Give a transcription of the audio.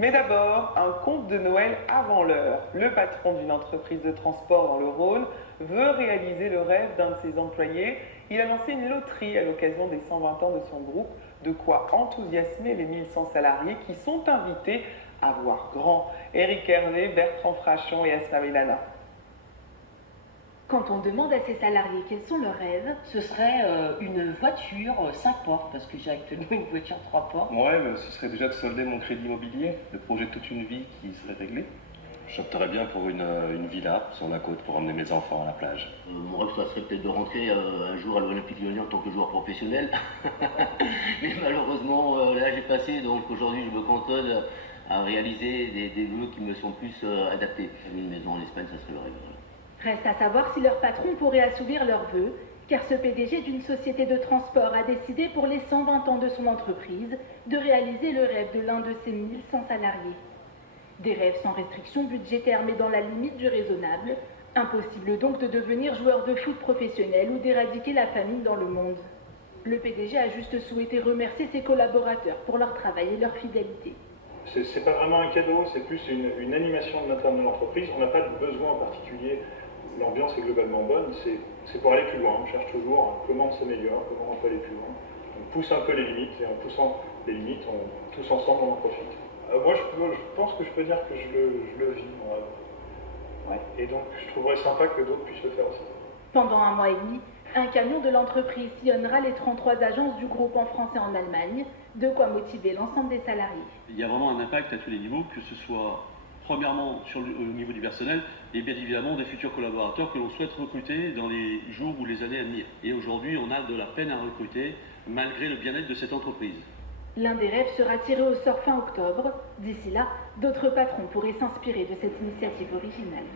Mais d'abord, un conte de Noël avant l'heure. Le patron d'une entreprise de transport dans le Rhône veut réaliser le rêve d'un de ses employés. Il a lancé une loterie à l'occasion des 120 ans de son groupe, de quoi enthousiasmer les 1100 salariés qui sont invités à voir grand. Éric Hervé, Bertrand Frachon et Asma Milana. Quand on demande à ses salariés quels sont leurs rêves, ce serait une voiture 5 portes, parce que j'ai actuellement une voiture 3 portes. Ouais, mais ce serait déjà de solder mon crédit immobilier, de projet toute une vie qui serait réglé. J'opterais bien pour une villa sur la côte pour emmener mes enfants à la plage. Mon rêve, ça serait peut-être de rentrer un jour à l'Olympique Lyonnais en tant que joueur professionnel. Mais malheureusement, l'âge est passé, donc aujourd'hui, je me cantonne à réaliser des vœux qui me sont plus adaptés. Une maison en Espagne, ça serait le rêve. Reste à savoir si leur patron pourrait assouvir leurs vœux, car ce PDG d'une société de transport a décidé pour les 120 ans de son entreprise de réaliser le rêve de l'un de ses 1100 salariés. Des rêves sans restriction budgétaire mais dans la limite du raisonnable. Impossible donc de devenir joueur de foot professionnel ou d'éradiquer la famine dans le monde. Le PDG a juste souhaité remercier ses collaborateurs pour leur travail et leur fidélité. C'est pas vraiment un cadeau, c'est plus une animation de l'interne de l'entreprise. On n'a pas de besoin en particulier. L'ambiance est globalement bonne, c'est pour aller plus loin. On cherche toujours comment on s'améliore, comment on peut aller plus loin. On pousse un peu les limites et en poussant les limites, tous ensemble on en profite. Moi je pense que je peux dire que je le vis, mon rêve. Ouais. Et donc je trouverais sympa que d'autres puissent le faire aussi. Pendant un mois et demi, un camion de l'entreprise sillonnera les 33 agences du groupe en France et en Allemagne, de quoi motiver l'ensemble des salariés. Il y a vraiment un impact à tous les niveaux, que ce soit premièrement au niveau du personnel et bien évidemment des futurs collaborateurs que l'on souhaite recruter dans les jours ou les années à venir. Et aujourd'hui, on a de la peine à recruter malgré le bien-être de cette entreprise. L'un des rêves sera tiré au sort fin octobre. D'ici là, d'autres patrons pourraient s'inspirer de cette initiative originale.